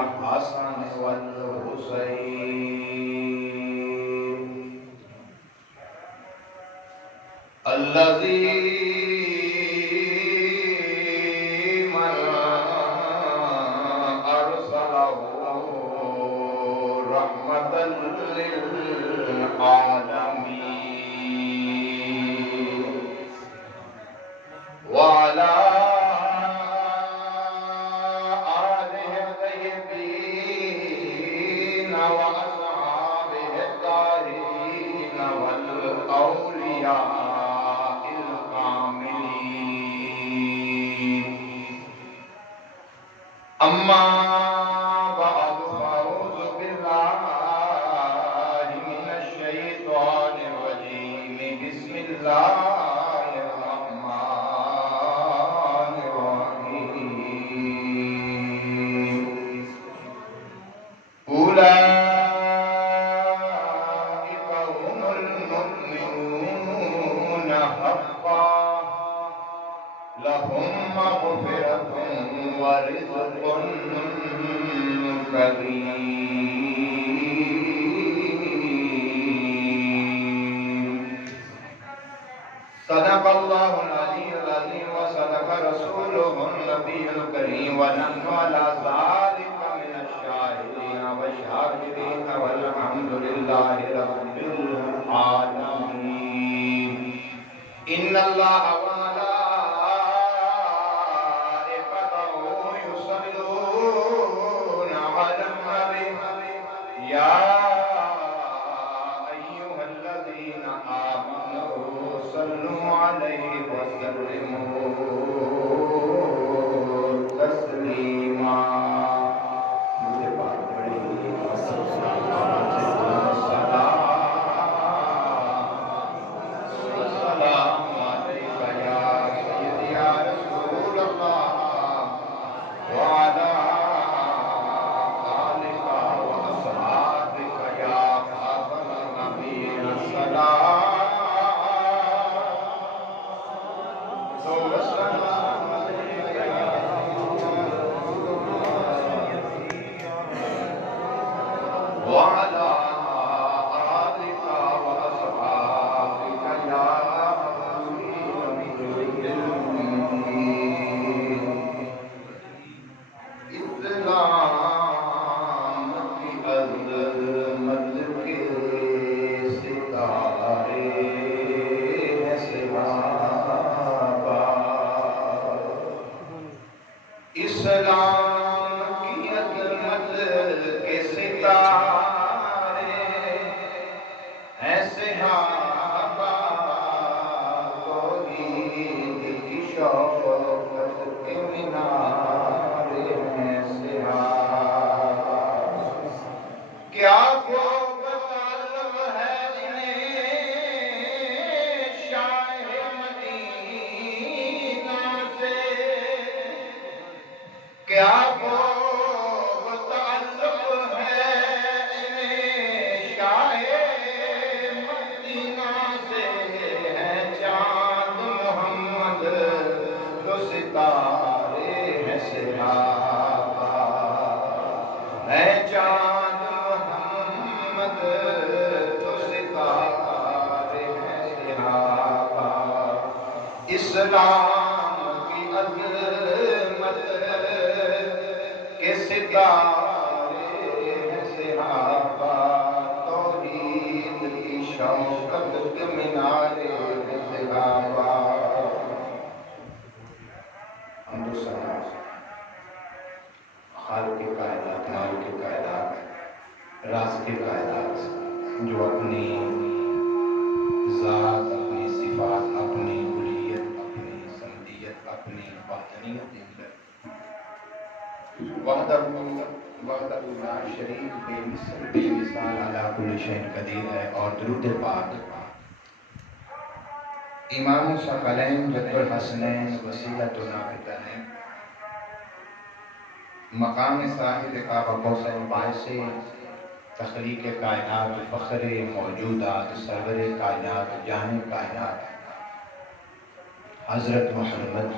الحسن والحسين الذي من أرسله رحمة للعالمين وعلى آله الطيبين وأصحابه الطاهرين والأولياء الكاملين أما بعد فأعوذ بالله من الشيطان الرجيم بسم الله الرحمن الرحيم أولئك هم المؤمنون حقا لهم مغفرة ورزق كريم صدق الله العلي العظيم وصدق رسوله النبي الكريم ونحن على ذلك من الشاهدين والشاكرين والحمد لله رب العالمين إن الله وملائكته يصلون على النبي يا أيها الذين آمنوا صلوا عليه وسلموا تسليما السلام عليك يا سيدي يا رسول الله وعلى آلك وأصحابك يا خاتم النبيين السلام عليك يا وعلى آلك وأصحابك يا أمير المؤمنين اسلام کی عظمت کے ستارے ہیں صحابہ اسلام کی عظمت کے ستارے ہیں صحابہ توحید کی شوقت کے مینارے ہیں صحابہ کیا خوب تعلق ہے انہیں شاہ مدینہ سے کیا خوب تعلق ہے انہیں شاہ مدینہ سے ہے چاند محمد تو ستارے ہیں صحابہ ہے چاند محمد تو ستارے ہیں صحابہ اسلام کی عظمت کے ستارے ہیں صحابہ توحید کی شوکت کے مینارے ہیں صحابہ حمد و ثنا خالق کائنات مالک کائنات رازق کائنات جو اپنی ذات اپنی صفات اپنی کلیت اپنی سمدیت اپنی وحدانیت وحدہ لا شریک بے مثل بے مثال علی کل شیء قدیر ہے اور درود پاک امام الثقلین جد الحسنین وسیلتنا فتنین مقام صاحب کعبہ کوثر باعث تخلیق کائنات فخر موجودات سرور کائنات جان کائنات حضرت محمد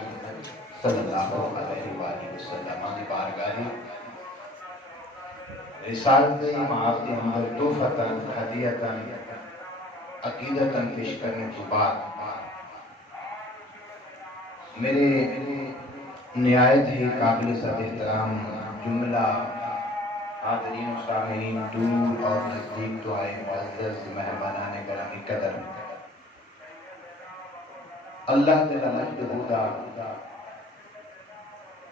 صلی اللہ علیہ وآلہ وسلم کی بارگاہ رسالت معاف کے اندر تحفتاً ہدیتاً عقیدتاً پیش کرنے کے بعد میرے نہایت ہی قابل صد احترام جملہ حاضرین و سامعین دور اور نزدیک دعائے معزز مہمانان گرامی قدر اللہ جل مجدہ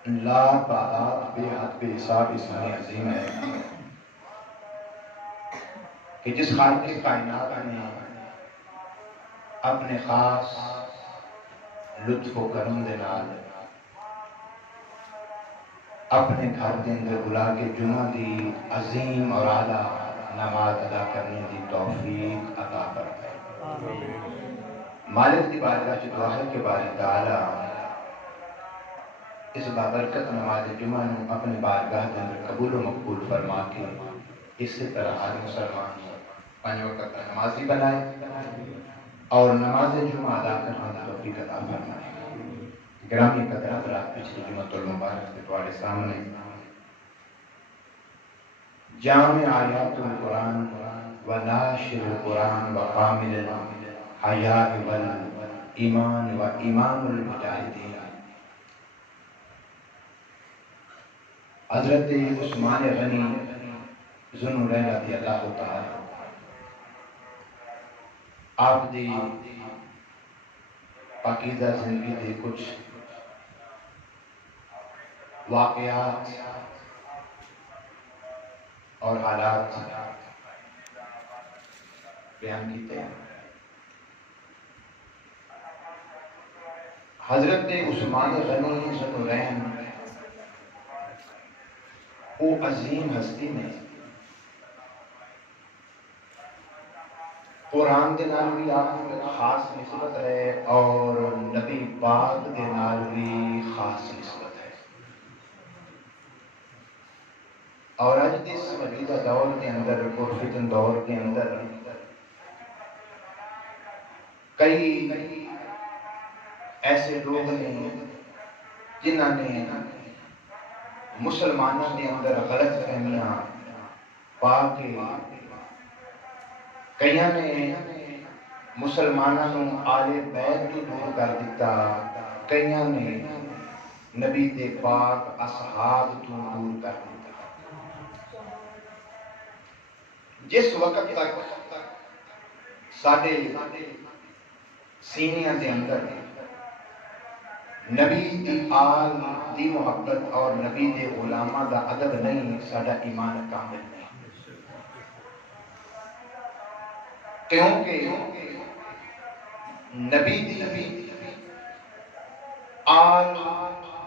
لا تعداد بے حد بے حساب اسم عظیم ہے کہ جس خالق کائنات نے اپنے خاص لطف و کرم دے نال اپنے گھر کے اندر بلا کے جمعہ دی عظیم اور اعلیٰ نماز ادا کرنے کی توفیق عطا فرمائے۔ مالک کی بارگاہ سے دعا ہے کہ باری تعالی اس بابرکت نماز جمعہ نے اپنے بارگاہ کے اندر قبول و مقبول فرما کے اسی طرح ہر مسلمان پانچ وقت کا نمازی بنائے اور نماز جمعہ ادا کرنے کی توفیق عطا فرمائے۔ گرامی قدر حضرات، پچھلی جمعۃ المبارک کے تمہارے سامنے جامع آیات القرآن و ناشر القرآن و کامل الحیاء والایمان و امام المجاہدین حضرت عثمان غنی ذوالنورین رضی اللہ تعالی آپ دی پاکیزہ زندگی دے کچھ واقعات اور حالات بیان کیتے ہیں۔ حضرت عثمان غنی ذوالنورین وہ عظیم ہستی نے قرآن دے نال بھی آپ کو خاص نسبت ہے اور نبی پاک دے نال بھی خاص نسبت ہے، اور آج اس مجیدہ دور کے اندر پرفتن دور کے اندر کئی ایسے لوگ ہیں جنہوں نے مسلمانوں کے اندر غلط فہمیاں پا کے کئی نے مسلمانوں آل بیت تو دور کر دیتا، کئی نے نبی دے پاک اصحاب تو دور کر دیتا۔ جس وقت تک ساڈے سینیاں دے اندر نبی دی آل دی محبت اور نبی دے علماء دا ادب نہیں، ساڈا ایمان کامل نہیں، کیونکہ نبی دی آل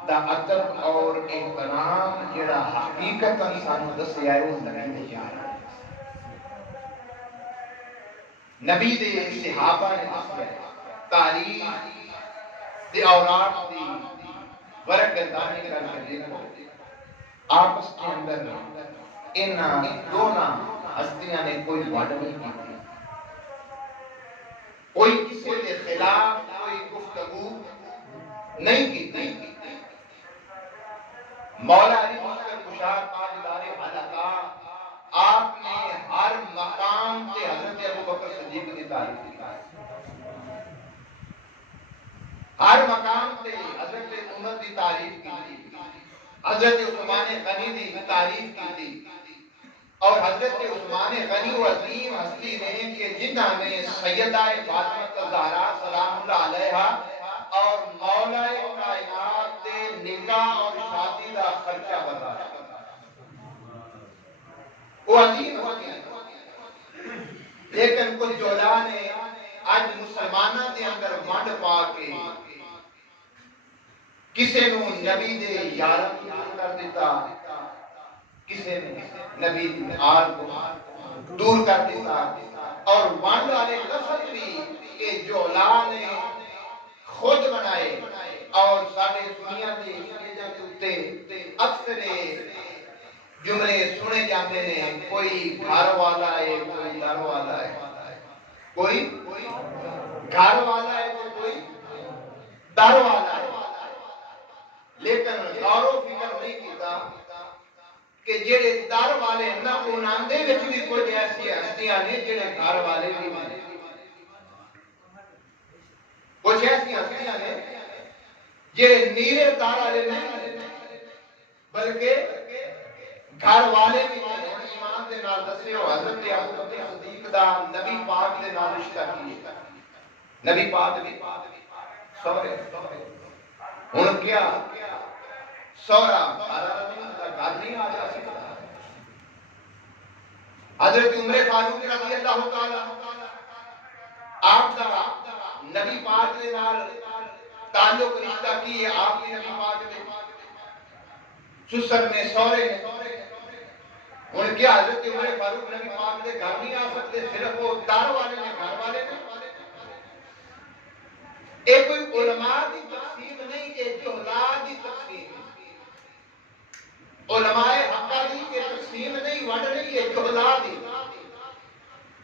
دا ادب اور احترام جڑا حقیقت سانو دسیا ہے وہ نبی دے یار نبی دے صحابہ نے دسیا تاریخ دے اوراق دی ورق گردانی کر کے دیکھو آپس کے اندر ان دونوں ہستیاں نے کوئی وڈ نہیں کی، کوئی کسی کے خلاف کوئی گفتگو نہیں کی۔ مولا علی مشکل کشار تاجدار حلقہ آپ نے ہر مقام سے حضرت ابوبکر صدیق کی تعریف کی، ہر مقام سے حضرت عمر کی تعریف کی، حضرت عثمان غنی کی تعریف کی، اور حضرت عثمان غنی و عظیم ہستی نے کہ جنہاں نے سیدہ فاطمہ الزہرا سلام اللہ علیہا اور مولا کائنات کے نکاح اور شادی کا خرچہ برداشت کرتا، وہ عظیم ہستی ہے۔ لیکن کچھ جولا نے آج مسلمانوں کے اندر ونڈ پا کے کسی نو نبی دے یاروں کو دور کر دیتا، کسی نے نبی دے آل کو دور کر دیتا، اور ونڈ والے لفظ بھی کہ جولا نے خود بنائے اور سارے دنیا کے اسٹیجاں کے اوتے اکثر جملے سنے جاتے ہیں، کوئی گھر والا ہے کوئی در والا ہے، کوئی گھر والا ہے تو کوئی در والا ہے، لیکن غور و فکر نہیں کیتا کہ جڑے در والے نہ انہاں دے وچ بھی کچھ ایسی ہستیاں نے جڑے گھر والے بھی نے، کچھ ایسی ہستیاں نے جڑے نیرے دار والے نہیں بلکہ گھر والے بھی نے۔ ایمان دے نال دسیو حضرت ابو بکر صدیق دا نبی پاک دے نال رشتہ کی ہے، نبی پاک دی سورے ہن کیا سورا گھر نہیں آ جا سکتا۔ حضرت عمر فاروق رضی اللہ تعالی آپ دا نبی پاک دے نال تعلق رشتہ کی ہے، آپ بھی نبی پاک دے سسر میں سورے ہن کیا حضرت عمر فاروق نبی پاک دے گھر نہیں آ سکتے؟ صرف وہ دار والے نے، گھر والے نے۔ یہ کوئی علماء کی تقسیم نہیں، یہ جہلاء کی تقسیم ہے۔ علماء حقہ کی تقسیم نہیں، وڈ نہیں، یہ جہلاء دی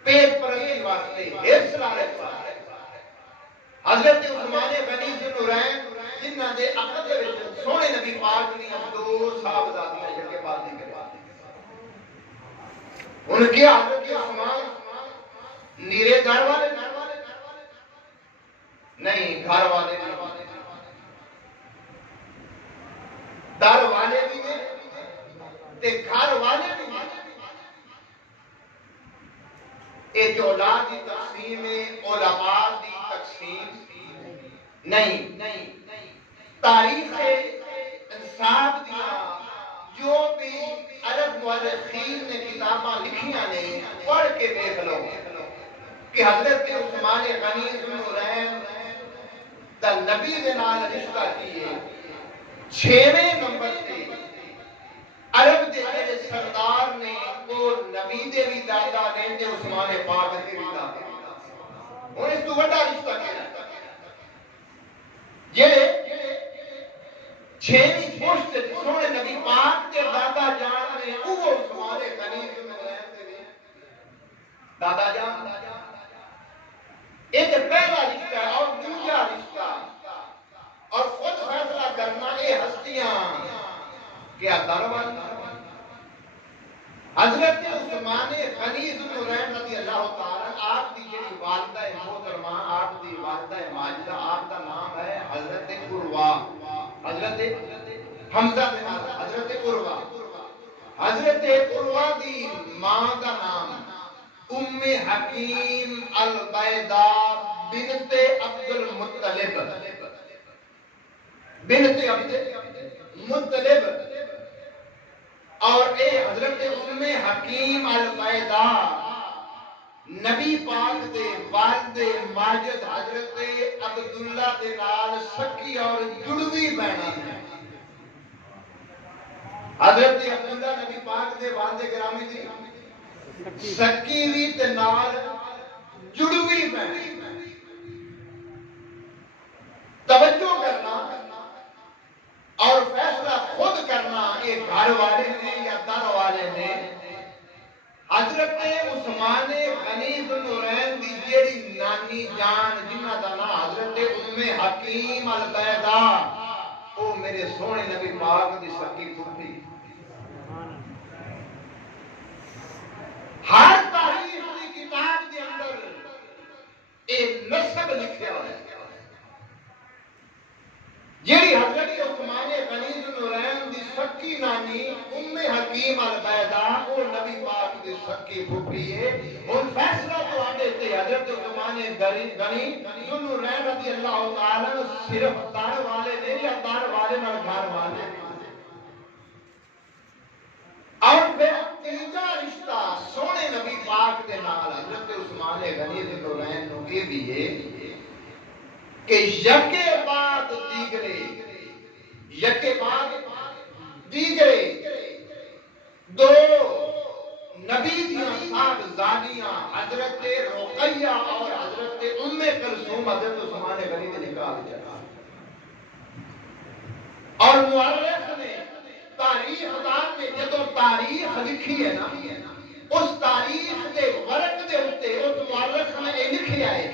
پیٹ پرستی واسطے حرص لالچ واسطے۔ حضرت عثمان غنی ذوالنورین جنہاں دے عقد دے وچ سونے نبی پاک دی دو صاحبزادیاں جڑے بات نہیں کرے، ان کے حضرت عثمان نیرے گھر والے نہیں، گھر والے نہیں، در والے بھی ہیں تے گھر والے بھی ہیں۔ یہ جو اولاد کی تقسیم ہے علماء کی تقسیم نہیں۔ تاریخ انصاف دیا جو بھی عرب مورخین نے کتاباں لکھیاں نے پڑھ کے دیکھ لو کہ حضرت عثمان غنی ذوالنورین دا نبی دے نال رشتہ کیے 6ویں نمبر تے عرب دے جڑے سردار نے وہ نبی دے بھی دادا نے تے عثمان پاک دے بھی دادا۔ ہن اس تو بڑا رشتہ کیا جڑے 6ویں پشت سونے نبی پاک دے دادا جان نے وہ عثمان غنی ذوالنورین دے دادا جان۔ یہ پہلا رشتہ ہے۔ اور دوسرا رشتہ اور خود فیصلہ کرنا یہ ہستیاں کیا دربار حضرت عثمان غنی ذوالنورین رضی اللہ تعالی آپ کی جڑی والدہ محترمہ، آپ کی والدہ ماجدہ، آپ کا نام ہے حضرت عروہ، حضرت حمزہ بن حضرت عروہ۔ حضرت عروہ دی ماں کا نام ام حکیم البیضاء بنت عبد المطلب، بنت عبد المطلب۔ اور اے حضرت ام حکیم البیضاء نبی پاک دے والد ماجد حضرت عبداللہ دے نال سکی اور جڑوی بہن ہے۔ حضرت عبداللہ نبی پاک دے والد گرامی دی سکی بھی تے نال جڑوی بہن۔ توجہ کرنا اور فیصلہ خود کرنا یہ گھر والے نے یا در والے نے۔ حضرت عثمان غنی ذوالنورین دی جیڑی نانی جان جنہ دا نام حضرت ام حکیم البیضاء، او میرے سونے نبی پاک دی سکی پھوپھی۔ ہر تاریخ کی کتاب کے اندر ایک نسب لکھیا ہے جیڑی حضرت عثمان غنی ذوالنورین دی سکی نانی ام حکیم البیضاء او نبی پاک دی سکی پھوپھی ہے۔ ہن فیصلہ تو آڈے تے حضرت عثمان غنی ذوالنورین رضی اللہ تعالی صرف دار والے نے یا دار والے نال گھر والے۔ اور پھر تیجا رشتہ سونے نبی پاک دے نال حضرت عثمان غنی ذوالنورین نو یہ بھی ہے کہ یکے بعد دیگرے دو نبی دیاں صاحبزادیاں حضرت رقیہ اور حضرت ام کلثوم حضرت عثمان غنی دے نکاح وچ اور مورخ نے تاریخ دان نے جدو تاریخ لکھی ہے نا اس تاریخ کے ورق دے ہوتے اس مورخ نے یہ لکھیا ہے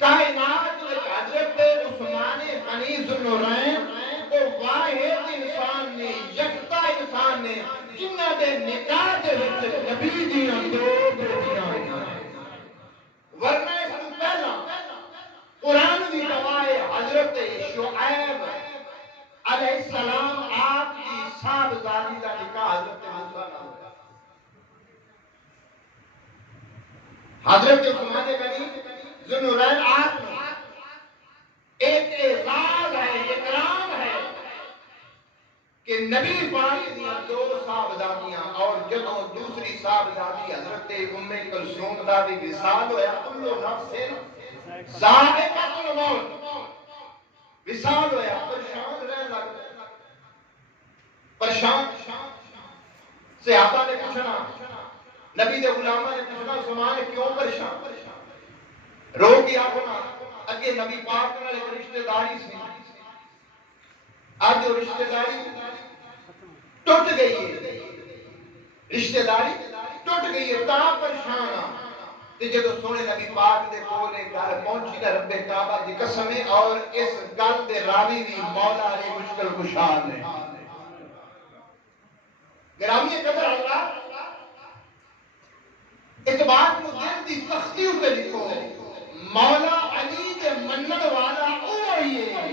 کائنات میں حضرت عثمان غنی ذوالنورین وہ واحد انسان نے، یکتا انسان نے جنہ دے نکاح دے وچ نبی دیاں دو بیٹیاں آئیاں ورنہ اس تو پہلا قرآن دی گواہ حضرت شعیب علیہ السلام آپ کی صاحبزادی کا نکاح حضرت موسیٰ نہ ہوا حضرت عثمان غنی ذوالنورین آپ میں ایک اعزاز ہے اکرام ہے کہ نبی پاک دیاں دو صاحبزادیاں اور جدوں دوسری صاحبزادی حضرت ام کلثوم دا بھی وصال ہویا کل نفس ذائقۃ الموت وصال ہویا پریشان رہن لگ گئے پریشان صحابہ نے پوچھنا نبی دے غلاماں نے پوچھنا عثمان کیوں پریشان رو کے آخنا اگے نبی پاک نال ایک رشتہ داری سی آج وہ رشتہ داری ٹوٹ گئی ہے رشتہ داری ٹوٹ گئی ہے تا پریشان ہاں تے جدوں سونے نبی پاک دے کول گل پہنچی تے رب کعبہ دی قسم ہے اور اس گل دے راوی بھی مولا علی مشکل کشا نے گرامی قدر اللہ اس بات کو دل دی تختی تے لکھو مولا علی دے منن والا اوہی ہے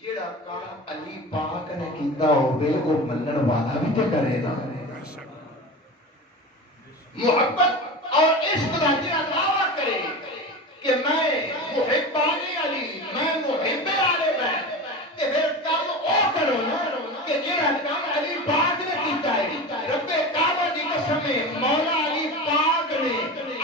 جیڑا کام علی پاک نے کیتا ہوے وہ منن والا بھی تے کرے نا محبت اور عشق کا جڑا دعویٰ کرے کہ میں محب علی میں محب بیت تے پھر کام او کرو نا کہ جڑا کام علی پاک نے کیتا ہے رب کعبہ دی قسم ہے مولا علی پاک نے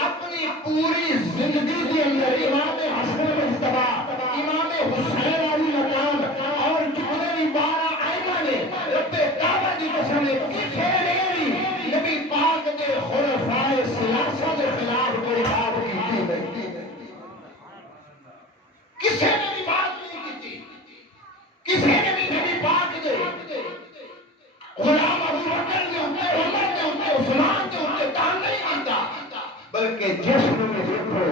اپنی پوری زندگی کے اندر امام حسن مجتبی امام حسین علی مقام اور جتنے بھی 12 ائمہ نے رب کعبہ دی قسم ہے کسے نے بھی نبی پاک کے خلفائے ثلاثہ کے خلاف کوئی بات کی نہیں کسے نے بھی بات نہیں کی کسے نے بھی نبی پاک کے غلام ابو بکر کے اوپر عمر کے اوپر عثمان کے اوپر کام نہیں کرتا بلکہ جشن میں دیکھو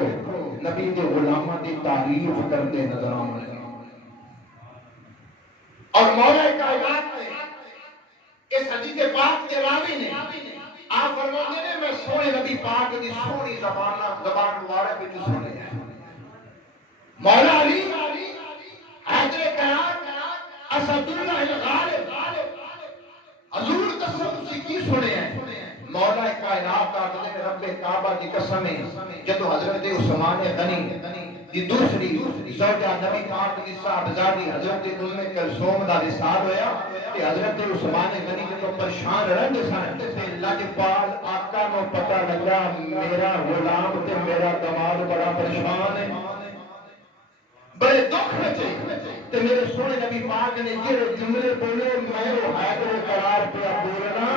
نبی کے غلاموں کی تعریف کرتے نظر آنے اور مولا کائنات نے اس حدیث پاک کے راوی نے آپ فرماتے ہیں میں سونے نبی پاک کی سونی زبان مبارک وچ سنے مولا علی حیدر کرار اسد اللہ الغالب حضور قسم سے کی سنے ہیں مولا کائنات کا کہتے رب کعبہ کی قسم ہے جب حضرت عثمان غنی دی دوسری زوجہ نبی پاک کی صاحبزادی حضرت ام کلثوم دا وصال ہویا کہ حضرت عثمان غنی جو پریشان رہندے سن تے لجپال آقا نو پتہ لگا میرا غلام تے میرا دماد بڑا پریشان ہے بڑے دکھ وچ تے میرے سونے نبی پاک نے جڑے جملے بولے میں وہ حیدر کرار پہ بولنا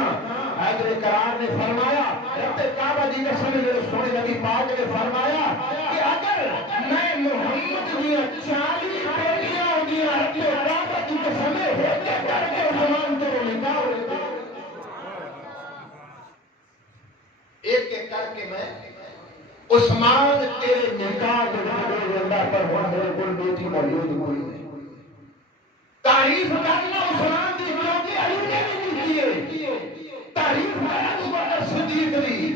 حیدر کرار نے فرمایا رب کعبہ دی قسم میرے سونے نبی پاک نے فرمایا کہ اگر میں محمد دیاں 40 بیٹیاں ہوندیاں رب کعبہ دی قسم ہوتے کر کے زمان تو نکاح ہوتے ایک ایک کر کے میں عثمان تیرے نکاح کے بعد اللہ پر میرے کول بیٹی موجود کوئی نہیں تعریف کرنا عثمان دی کیونکہ علی نے بھی کی ہے تعریف کرنا ابو بکر صدیق دی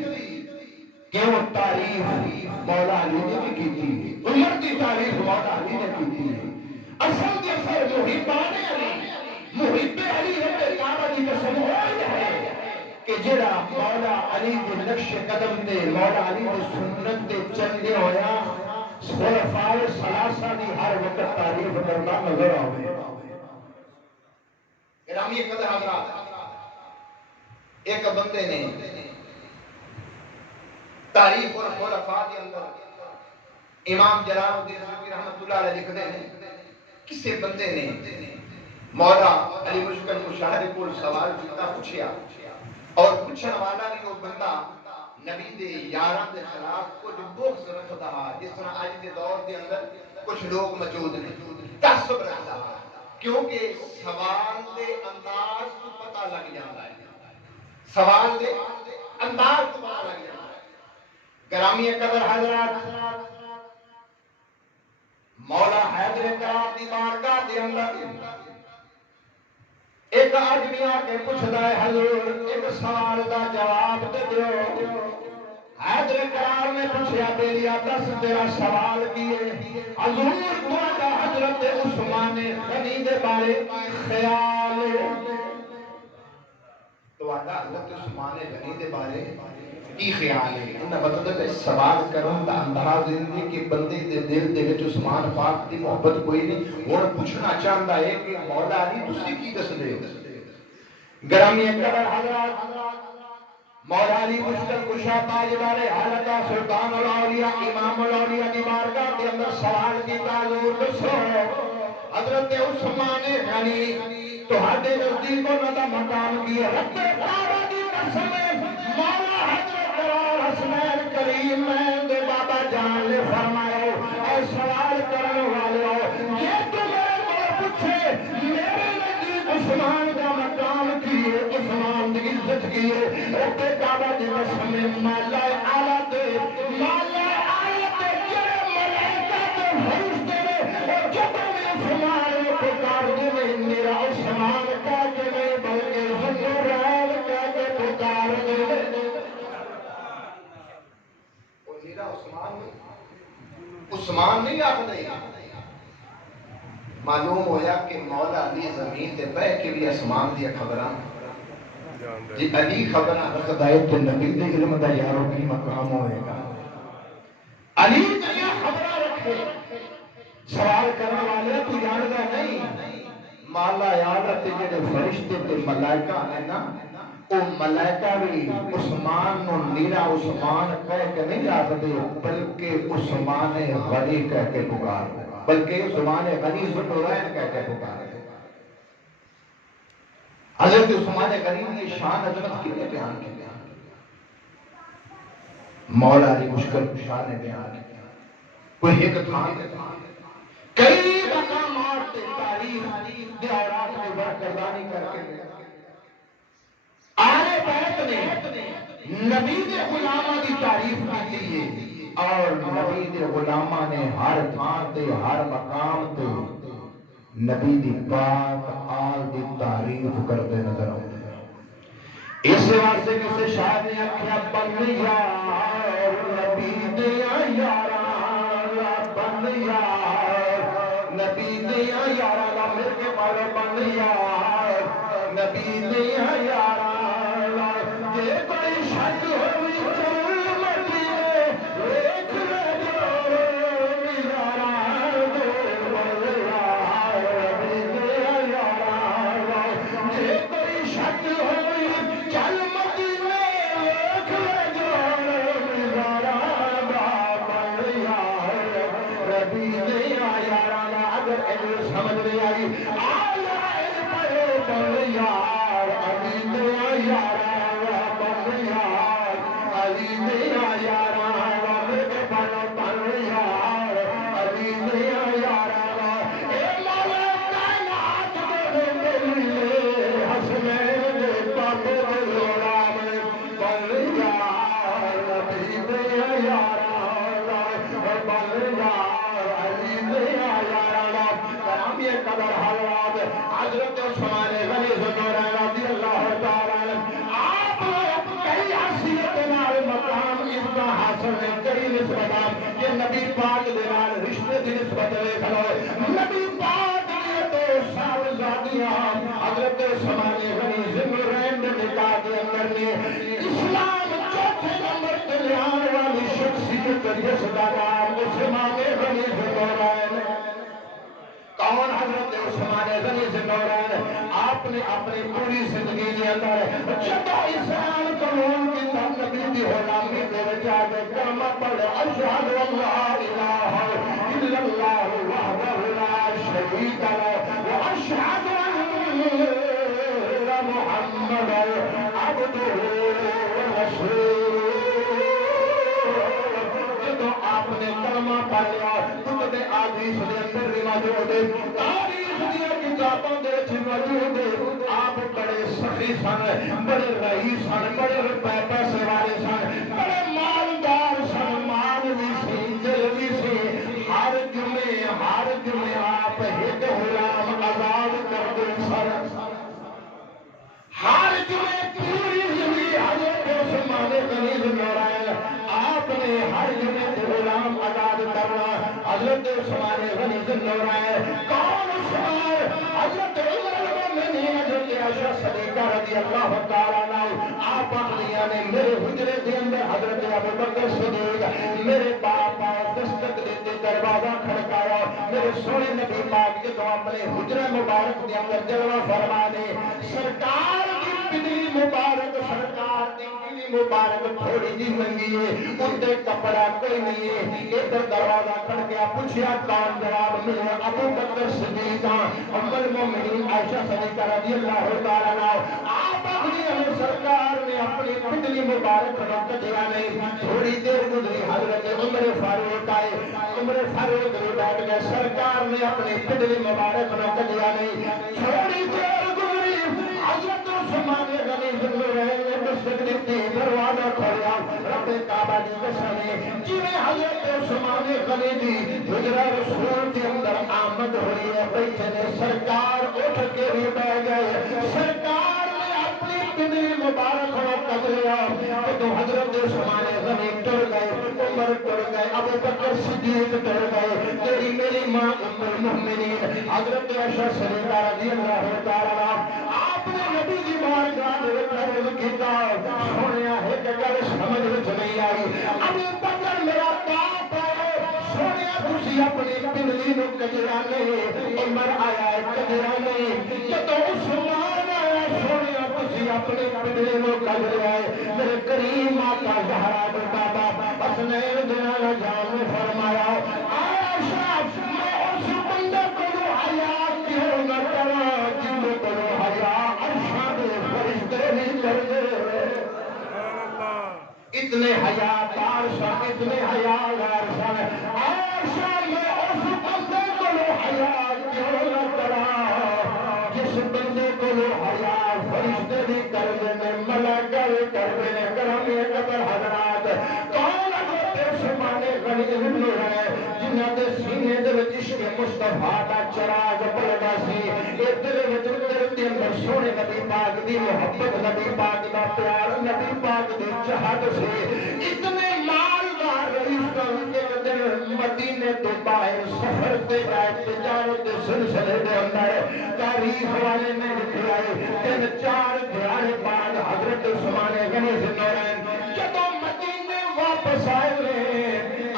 کیوں تعریف مولا علی نے بھی کی تھی عمر کی تعریف مولا علی نے کی تھی اصل کے پھر محبان علی محب علی رب کعبہ کی قسم ہوئی ہے کہ جڑا مولا علی کے نقش قدم تے مولا علی کی سنت تے چلے ہویا خلفائے ثلاثہ دی ہر وقت تعریف کرنا نظر آوے گرامی قدر حضرات ایک بندے نے تاریخ اور خلفاء کے اندر امام جلال الدین سیوطی رحمۃ اللہ علیہ لکھتے ہیں کسی بندے نے مولا علی مشکل مشاہدے کو سوال کیتا پوچھیا اور پوچھنے والا نے وہ بندہ نبی دے یاراں دے خلاف کچھ بغض رکھتا ہے جس طرح آج کے دور کے اندر کچھ لوگ موجود ہیں تعصب رکھتا ہے کیونکہ سوال دے انداز کو پتہ لگ جاتا ہے سوال دے انداز کو پتہ لگ جاتا ہے گرامی قدر حضرات مولا حیدر کرار دی بارگاہ دے اندر ایک آدمی آ کے پوچھتا ہے حضور ایک سوال کا جواب دے دیو۔ حیدر کرار نے پوچھا تیریا دس تیرا سوال کی ہے؟ حضور تہاڈا حضرت عثمان غنی دے بارے خیال ہے؟ تہاڈا حضرت عثمان غنی دے بارے کی خیال ہے؟ انہاں مطلب ہے سوال کرن دا انداز یہ کہ بندے دے دل دے وچ عثمان پاک دی محبت کوئی نہیں، ہن پوچھنا چاہندا ہے کہ مولا علی تسی کی دسدے ہو؟ گرامی قدر حضرات، مولا علی مشکل کشا تاجدار حالت سلطان الاولیاء امام الاولیاء دی بارگاہ کے اندر سوال کیتا حضور دسو حضرت عثمان غنی تہاڈے نزدیک انہاں دا مقام کی ہے؟ رب کعبہ دی قسم مولا حضرت حسنین کریم دے بابا جان نے فرمایا اے سوال کرنے والے یہ تو میرے کو پوچھے میرے نزدیک عثمان کا مقام کی ہے، عثمان کی عزت کی ہے، رب کعبہ دی قسم مولا اعلی دے مولا اعلی دے جڑے ملائکہ تے فرشتے نے اور جب بھی عثمان کو پکار دے میرا عثمان کہہ کے نہیں بلکہ ذوالجلال کہہ کے پکار دے اور میرا عثمان نہیں آخر معلوم ہویا کہ مولا علی زمین تے بہ کے بھی اسمان دی خبراں جی علی خبراں رکھدا ہے تو نبی دے علم دا یارو کی مقام ہوئے گا۔ علی دیا خبراں رکھے سوال کرنے والے تو جاندا نہیں مولا اعلی تے جڑے فرشتے تے ملائکہ ہیں نا او ملائکہ بھی عثمان نو نیرا عثمان کہہ کے نہیں آخدے بلکہ عثمان غنی کہہ کے پکار بلکہ عثمان غنی ذوالنورین کہہ کے پکار حضرت عثمان غنی کی شان عظمت کی نے بیان کیا مولا علی مشکل کشا نے بیان کیا کوئی ایک تھان کئی مقامات تاریخ دیارات میں برکردانی کر کے آل بیت نے نبی دے غلامہ دی تعریف کی ہے اور نبی دے غلامہ نے ہر تھان تے ہر مقام تے نبی دی پاک آل دی تعریف کرتے نظر آتے ہیں۔ اس واسطے کسی شاعر نے آکھیا بن یار نبی دیا یارا بن یار نبی دیا یارا مل کے پالو بن یار نبی دیا یارا جے کوئی شک ہوئی چل مدینے ایک لے میرا دے بن یار نبی دیا یارا جے کوئی شک ہوئی چل مدینے ایک لے میرا بن یار نبی دیا یارا اگر ایک سمجھ نہیں آئی آیا پڑھے بن یار علی دیا یارا بن یار علی دیا یارا میرے بن یار علی دیا یارا اے مولا کائنات دے ملے حسنین دے بابے دے غلام بن یار نبی دیا یارا بن یار علی دیا یارا کرامی قدر حضرات حضرت عثمان غنی ذوالنورین رضی اللہ تعالی عنہ آپ کئی حیثیت نال مقام اس کا حاصل ہے کئی نسبتاں کہ نبی پاک دے نال رشتے دی نسبت لے کھڑو نبی پاک نے تو صاحبزادیاں حضرت عثمان غنی ذوالنورین نے نکاح کے اندر نے اسلام چوتھے نمبر تے لیان والی شخصیت جس کا نام عثمان غنی ذوالنورین کون حضرت عثمان غنی ذوالنورین آپ نے اپنی پوری زندگی کے اندر جب اسلام قبول کیا نبی دی غلامی دے وچ آ کے کلمہ پڑھ اشہد ان لا الہ الا اللہ وحدہ لا شریک لہ واشہد ان محمدا عبدہ ورسولہ جب آپ نے کلمہ پڑھ لیا کتب احادیث دے اندر موجود ہے تاریخ دی کتابوں دے وچ موجود ہے آپ بڑے سخی سن بڑے رئیس سن بڑے روپے پیسے والے سن بڑے مالدار سن مال بھی سی دل بھی سی ہر جمعے آپ ایک غلام آزاد کرتے سن عثمان غنی ذوالنورین آپ نے ہر جمعے کے غلام آزاد کرنا. حضرت عثمان غنی ذوالنورین کون عثمان؟ حضرت عمر المومنین حضرت عائشہ صدیقہ رضی اللہ تعالیٰ عنہ. آپ آخریاں نے میرے حجرے کے اندر حضرت ابوبکر صدیق میرے باپ آئے دستک دیتے دروازہ کھڑکایا. میرے سونے نبی پاک کے تو اپنے حجرے مبارک کے اندر جلوہ فرما دے. سرکار کی پنی مبارک سرکار کی پنی مبارک تھوڑی جی ننگی ہے ان دے کپڑا کوئی نہیں ہے. ادھر دروازہ کھڑ گیا پوچھیا کون؟ جواب ملے ابوبکر صدیق ام المومنین عائشہ صدیقہ رضی اللہ تعالیٰ عنہ. آپ اپنی سرکار نے اپنی پنڈلی مبارک رکھ دیا نہیں. تھوڑی دیر گزری حضرت عمر فاروق آئے. عمر فاروق نے بیٹھ گئے. سرکار نے اپنی پنڈلی مبارک رکھ دیا نہیں. تھوڑی دیر گزری حضرت عثمان غنی ذوالنورین نے دستک دیتی دروازہ کھولا. رب کعبہ کی قسم ہے جنہیں حضرت عثمان غنی دی حجرہ رسول کے اندر آمد ہوئی ہے بیٹھے نے. سرکار اٹھ کے بھی بیٹھ گئے. سرکار نے اپنی پنڈلی مبارک رکھ دیا تو حضرت عثمان غنی ٹر گئے. عمر ٹر گئے. ابوبکر صدیق ٹر گئے. تیری میری ماں ام المؤمنین حضرت عائشہ صدیقہ رضی اللہ تعالیٰ عنہ آپ نے نبی کی بارگاہ میں عرض کیتا سونیا ہے کہ گل سمجھ وچ نہیں آئی. ابوبکر میرا باپ ہے سونیا تسی اپنی پنڈلی نو کجرا نہیں. عمر آیا ہے کجرا نہیں. جدوں عثمان آیا سونیا تسی اپنی پنڈلی نو کجرا ہے. میرے کریم آقا زہرا دے بابا حسنین دنیا جان نے فرمایا عائشہ میں اس بندے کو حیا کیوں نہ کرا جن کو حیا عرشاں دے فرشتے نہیں کرتے. اتنے حیا عائشہ اتنے حیا عائشہ میں اس بندے کو حیا کیوں نہ کرا جس بندے کو حیا فرشتے نہیں کرتے نے ملائکہ کرتے نے. کرم قدر حضرات کون عثمان غنی ذوالنورین جنہاں دے سینے دے وچ عشق مصطفیٰ دا چراغ بلدا سی. اے دل وچ دل دے اندر سونے نبی پاک دی محبت نبی پاک دا پیار نبی پاک دی چاہت سی. اتنے مالدار رئیس ایک دن مدینے تو باہر سفر تے گئے تجارت دے سلسلے دے اندر. تاریخ والے نے لکھا ہے 3-4 دہاڑے بعد حضرت عثمان غنی ذوالنورین جدوں مدینے واپس آئے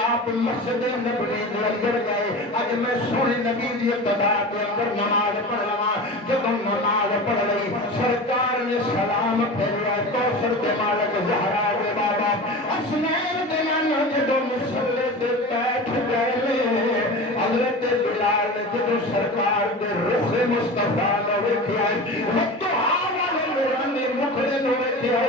آپ مسجد نبوی دے اندر گئے. اج میں سونے نبی دی ابتدا کے اندر نماز پڑھ لواں. جب نماز پڑھ لئی سرکار نے سلام پھیریا. کوثر دے مالک زہرا دے بابا حسنین دے نال جدوں مصلی تے بیٹھ گئے حضرت بلال نے جدوں سرکار دے رخ مصطفیٰ نو ویکھیا والے نورانی مکھڑے نو ویکھیا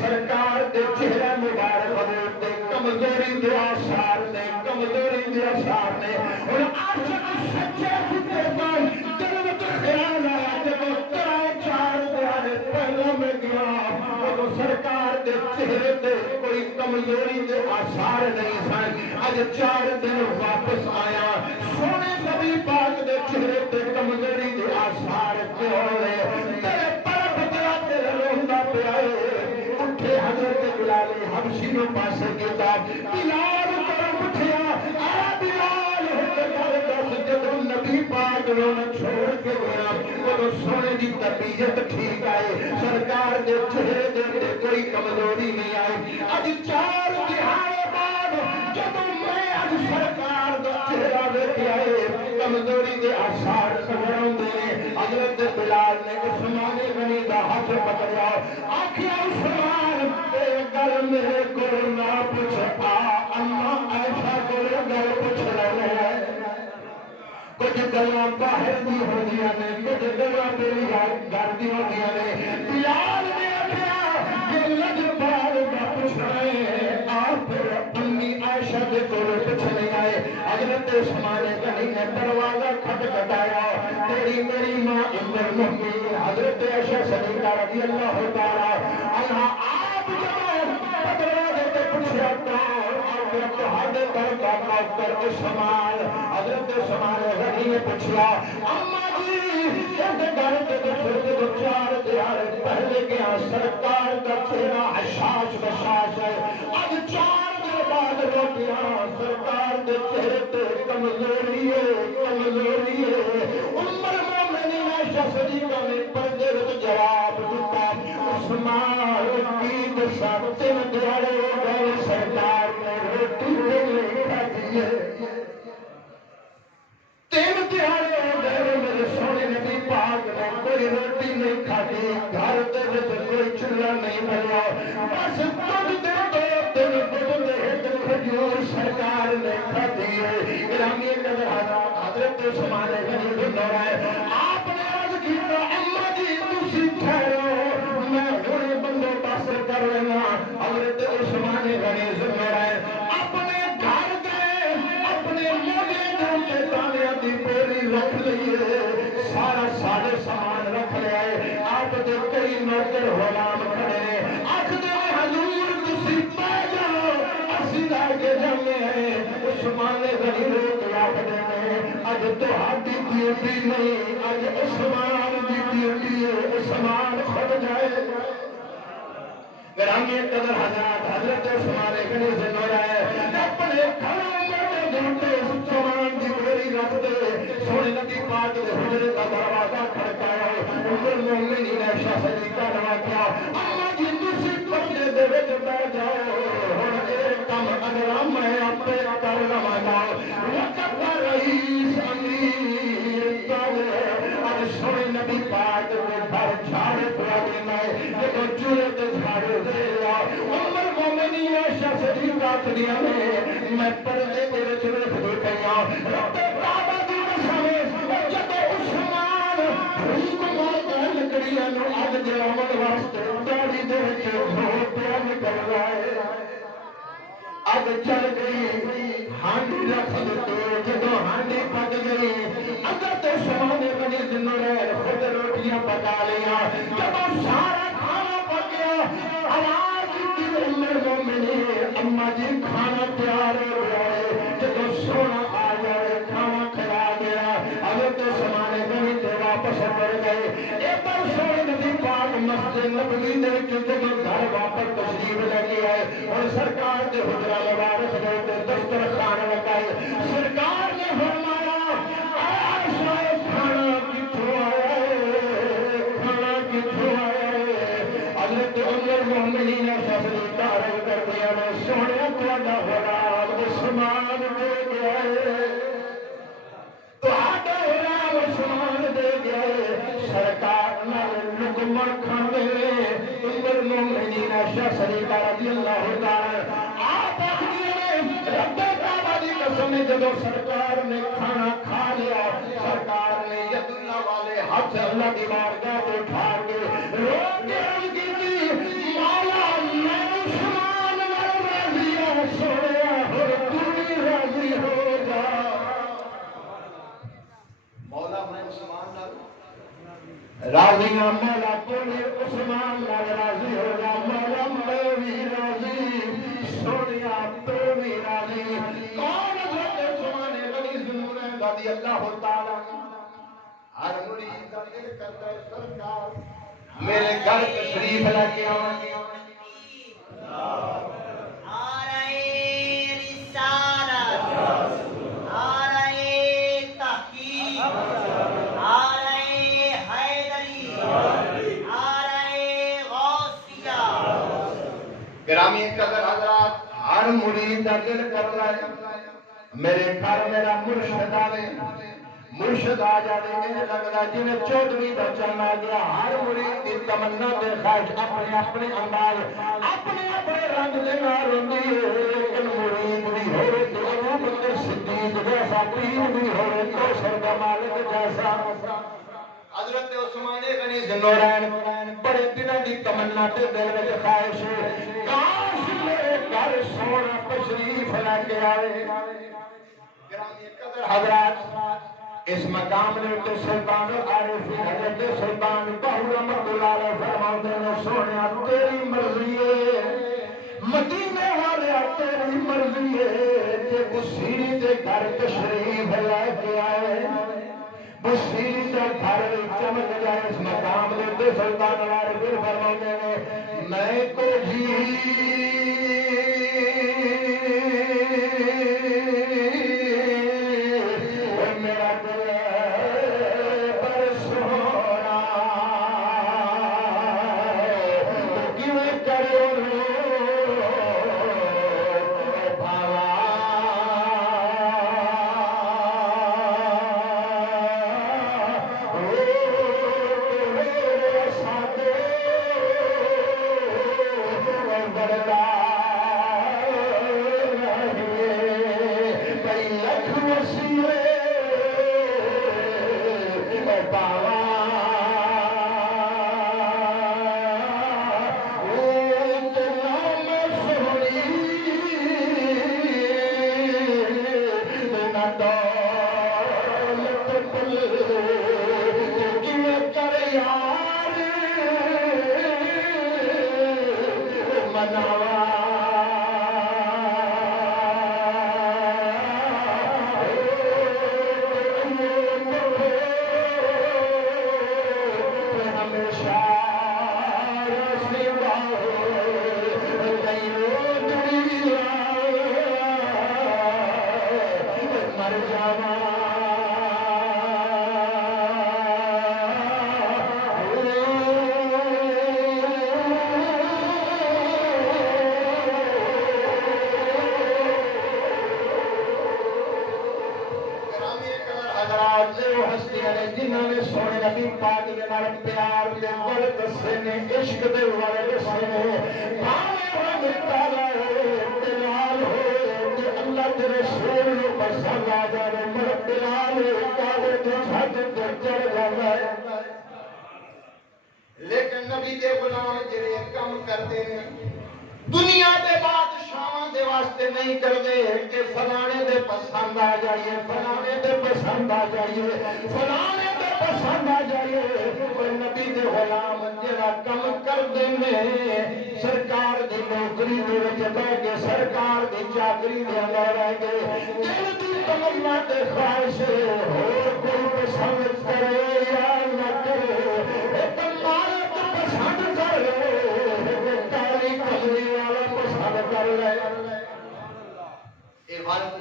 سرکار دے چہرہ مبارک دے کمزوری دے آثار نے کمزوری دے آثار نے. اور عاشق سچے سچے سن دل وچ خیال آیا جب 3-4 دہاڑے پہلے میں گیا تو سرکار دے چہرے تے کوئی کمزوری دے آثار نہیں سن. اج 4 دن واپس آیا سونے نبی پاک دے چہرے تے کمزوری دے آثار کیوں نے؟ تیرے پر بچا تے روندا پیا اٹھے حضرت بلال حبشی نو پاسے کیتا. بلال کر اٹھیا اے بلال گل دس جدوں نبی پاک نو چھوڑ کے گیا وہ سونے دی طبیعت ٹھیک آئے سرکار دے چہرے دے کوئی کمزوری نہیں آئی. اج 4 دہاڑے بعد جدوں میں اج سرکار دا چہرہ ویکھیا کمزوری دے آثار نظر آندے نے. حضرت بلال نے عثمان غنی دا ہاتھ پکڑیا آکھیا عثمان اے گل میرے کول نہ پوچھ آ اما عائشہ کول گل پوچھ لے. کچھ گلاں باہر دی ہوندیاں نے کچھ گلاں میری گھر دی ہوندیاں نے. بلال نے آکھیا یہ لجپال دا پوچھ رہے آپ امی عائشہ دے کول پوچھ نہیں آئے. حضرت عثمان غنی نے دروازہ کھٹکھٹایا. تیری میری ماں ام المؤمنین حضرت عائشہ صدیقہ رضی اللہ تعالیٰ عنہا آپ جب دروازے تے پوچھا تو ہڈے پر کا نوکر عثمان حضرت عثمان غنی نے پوچھا اما جی اس گھر کے 4 دہاڑے پہلے گیا سرکار کا چہرہ بشاش بشاش ہے اب 4 دن بعد روٹیاں سرکار دے چہرے تے کمزوری ہے عمر مومنین عائشہ صدیقہ نے پردے وچ جواب دیتا عثمان کی دسا 3 دیہڑے ہو گئے سرکار نے روٹی نہیں کھائی ہے 3 دیہڑے ہو گئے میرے سونے نبی پاک نے کوئی روٹی نہیں کھائی گھر دے وچ کوئی چولہا نہیں بنیا بس دودھ دے 2 دن دودھ دے کھجور سرکار نے کھائی ہے گرامی قدر حضرت عثمان غنی اللہ ہے آپ نے عرض کیتا اما جی تسی ٹھہرو میں ہن بندوبست کر لینا حضرت عثمان غنی اللہ ہے اپنے گھر گئے اپنے موڈے دے دانیاں دی بوری رکھ لیے سارا سارے سامان رکھ لیا ہے آپ دے کئی نوکر غلام کھڑے آکھدے حضور تسی پہ جاؤ اسی رہ کے جانے ہیں عثمان غنی روک آکھدے ہیں اج تہاڈی ڈیوٹی نہیں اج عثمان دی ڈیوٹی ہے عثمان خود جائے گرامی قدر حضرت عثمان غنی سے نورا ہے اپنے گھروں میں جھوٹے عثمان دی بوری رکھ دے سونے نبی پاک دے حجرے کا دروازہ کھڑکایا عمر مومنین عائشہ صدیقہ نے کیا اما جی تسی پردے دے وچ بیٹھ جاؤ ہن اے کم اگر میں اپنے کر لواں گا وقت رئیس امیر اج سونے نبی پاک دے گھر جھاڑے پیا دینا ہے جدوں چولہے تے جھاڑو دے عمر مومنین عائشہ صدیقہ کھڑیاں نے میں پردے دے وچ ویکھدی پئی ہاں رب کعبہ دی قسم جدوں عثمان لکڑیاں نو اگ جلاون واسطے داڑھی دے وچ دھو پیا نکل رہا ہے اگ چل گئی ہانڈی رکھ دیتے جدو ہانڈی پک گئی حضرت عثمان غنی ذو الرحم خود روٹیاں پکا لیا جدو سارا کھانا پک گیا آواز کی عمر مومنین اما جی کھانا تیار ہو گیا ہے جدو سونا آ جائے کھانا کھلا گیا حضرت عثمان غنی تے واپس مڑ گئے ایک بار سونے نبی پاک مسجد نبوی دے وچ جدو گھر واپس تشریف لے کے آئے اور سرکار دے حجرہ مبارک دے تے دسترخوان لگائے سرکار نے فرمایا اے عائشہ کھانا کتھوں آیا ہے کھانا کتھوں آیا ہے حضرت عمر مومنین عائشہ صدیقہ عرض کر دیا میں سونے تہاڈا غلام عثمان دے گیا ہے تہاڈا غلام عثمان دے گیا ہے سرکار نال لقمہ کھاندے عمر مومنین عائشہ صدیقہ رضی اللہ تعالی آپ رب کعبہ دی قسم جدو سرکار نے کھانا کھا لیا سرکار نے ید اللہ والے ہاتھ اللہ کی بارگاہ پہ اٹھا کے رو کے عرض کی مولا میں عثمان نال راضی ہوں سویا ہر تو بھی راضی ہو جا مولا میں عثمان نال راضی ہوں مولا تو بھی عثمان نال راضی ہو جا مولا میں بھی راضی سونیا تو بھی راضی کون حضرت عثمان غنی ذو الرحم رضی اللہ تعالی ہر مرید دا دل کرتا ہے سرکار میرے گھر تشریف لے کے آؤ گرامی قدر حضرات ہر مرید کا دل کر رہا ہے میرے گھر میرا مرشد آوے مرشد آ جانے مجھے لگتا جنہیں چودھری کا چلنا گیا ہر مرید کی تمنا بے خواہش اپنے اپنے انداز اپنے اپنے رنگ دے نال ہوندی ہے لیکن مرید بھی ہوئے تو ابو بکر صدیق جیسا پیر بھی ہوئے تو سر کا مالک جیسا حضرت عثمان غنی نورین بڑے دنوں کی تمنا تے دل وچ خواہش کاش میرے گھر سونا تشریف لے کے آئے حضرات اس مقام نے تو سلطان عارفین حضرت سلطان باہو رحمۃ اللہ علیہ فرماتے ہیں سونیا تیری مرضی ہے مدینے والے تیری مرضی ہے کہ بصیری دے گھر تشریف لے کے آئے بصیری دے گھر چمک جائے اس مقام نے تو سلطان عارفین فرماتے ہیں میں تو جی میرا دل پر سونا کیویں کرو بھاوا سادے بڑا کئی لکھ وسیلے پاوا جنہوں نے سونے نبی پاک دے نال پیار دے ول دسے نے عشق دے ول دسے نے بھاوے رنگ کالا تے لال ہو تے اللہ دے رسول نو پسند آ جاوے پر بلال کالے تے جھٹ تے چڑھ جاوے لیکن نبی دے غلام جڑے کم کردے نے دنیا دے بادشاہاں دے واسطے نہیں کردے کہ فلانے دے پسند آ جائیے فلانے دے پسند آ جائیے فلانے دے پسند آ جائیے کوئی نبی دے غلام جڑا کم کردے نے سرکار دی نوکری دے وچ بیٹھ کے سرکار دی چاکری دے اندر رہ کے دل دی تمنا تے خواہش ہور کوئی پسند کرے یا نہ کرے ایک مالک پسند کرے کاری کملی والا پسند کر لے یہ بات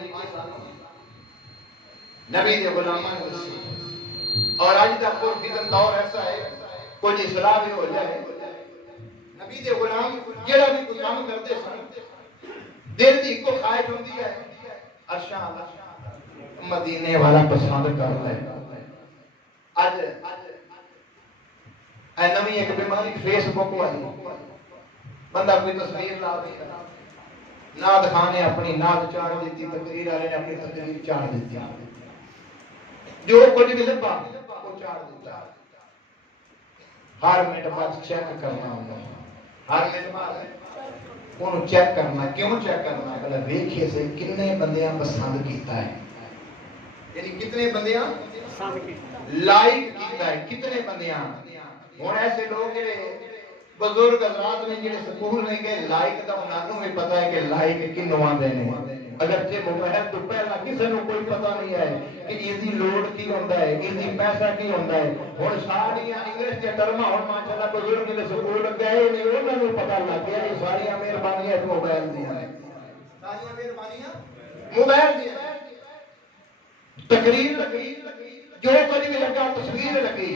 نبی دے غلاماں نے دسی اور آج دا پرفتن دور ایسا ہے کوئی اصلاح بھی ہو جائے نبی دے غلام جڑا بھی کوئی کام کرتے سن دل دی کو خواہش ہوندی ہے ارشاں مدینے والا پسند کر لے اج اے نویں ایک بیماری فیس بک والی بندہ کوئی تصویر لا دے ناد خانے اپنی ناد چاڑ دیتی تقریر والے نے اپنی تقریر چاڑ دیتی جو کچھ بھی لبا وہ چاڑ دیتا ہر منٹ بعد چیک کرنا ہوتا ہر منٹ بعد انہوں چیک کرنا کیوں چیک کرنا ہے پہلے ویکھیے سے کتنے بندیاں پسند کیتا ہے یعنی کتنے بندیاں لائک کیتا ہے کتنے بندیاں ہوں ایسے لوگ جڑے بزرگ حضرات نے جڑے سکول نہیں گئے لائک دا انہاں نوں بھی پتہ ہے کہ لائک کینوں آندے نے اگرچہ موبائل تو پہلا کسی نوں کوئی پتہ نہیں ہے کہ ایزی لوڈ کی ہوندا ہے ایزی پیسہ کی ہوندا ہے ہن ساریاں انگلش دے ٹرماں ہن ماشاءاللہ بزرگ جڑے سکول گئے نہیں انہاں نوں پتہ لگ گیا کہ ساریاں مہربانیاں موبائل دیاں ہیں ساریاں مہربانیاں موبائل دیاں ہیں تقریر لگی جو کچھ بھی لگا تصویر لگی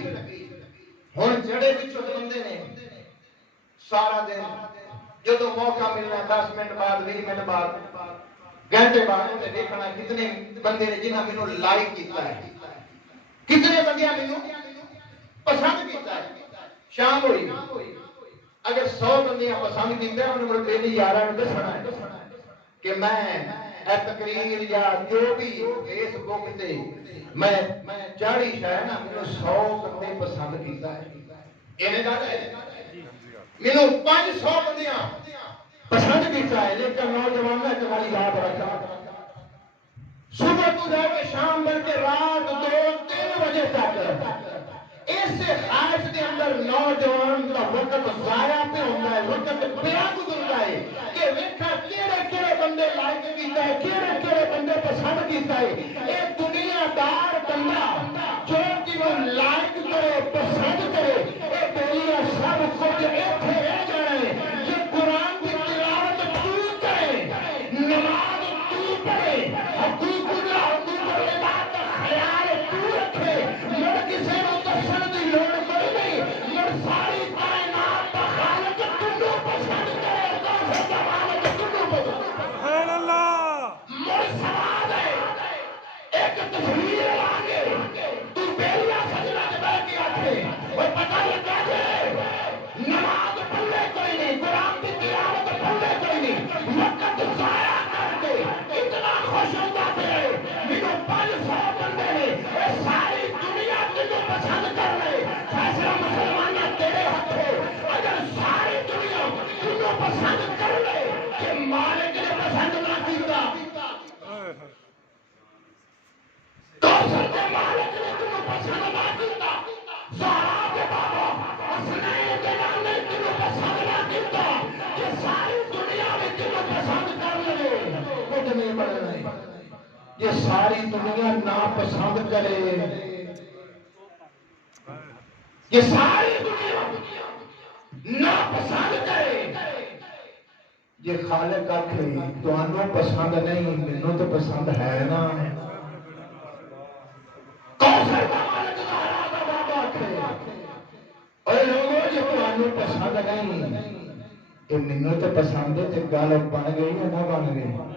ہن جڑے وچوں بندے نے سارا دن جدو موقع ملنا 10 منٹ بعد 20 منٹ بعد گھنٹے بعد انہیں دیکھنا کتنے بندے نے جنہاں مینوں لائک کیتا ہے کتنے بندے مینوں پسند کیتا ہے شام ہوئی اگر 100 بندے پسند کیتے ہیں انہوں نے میری یاراں نوں دسنا ہے کہ میں اے تقریر یا جو بھی فیس بک تے میں چاڑی شاید نا مینوں 100 بندے پسند کیتا ہے ایویں گل ہے مینوں 500 بندیاں پسند کیتا ہے لیکن نوجوان نے تمہاری یاد رکھا صبح تو لے کے شام بلکہ رات 2-3 بجے تک اس خواہش کے اندر نوجوان کا وقت ضائع پہ ہوتا ہے وقت پیا گزرتا ہے کہ ویکھا کیڑے کیڑے بندے لائک کیتا ہے کیڑے کیڑے بندے پسند کیتا ہے ایک دنیا دار بندہ جو کہ وہ لائک کرے پسند کرے اے بولیا سب کچھ ایتھے رہ جانا ہے یہ قرآن کی ساری دنیا میں جنہوں پسند کر لے کچھ نہیں بننا یہ ساری دنیا ناپسند کرے یہ ساری دنیا ناپسند کرے یہ خالق آکھے تانوں پسند نہیں مینوں تو پسند ہے نا کوثر دا مالک زہرا دا بابا آکھے اے لوگوں جو تانوں پسند نہیں یہ مینوں تو پسند ہے تے گل بن گئی یا نہ بن گئی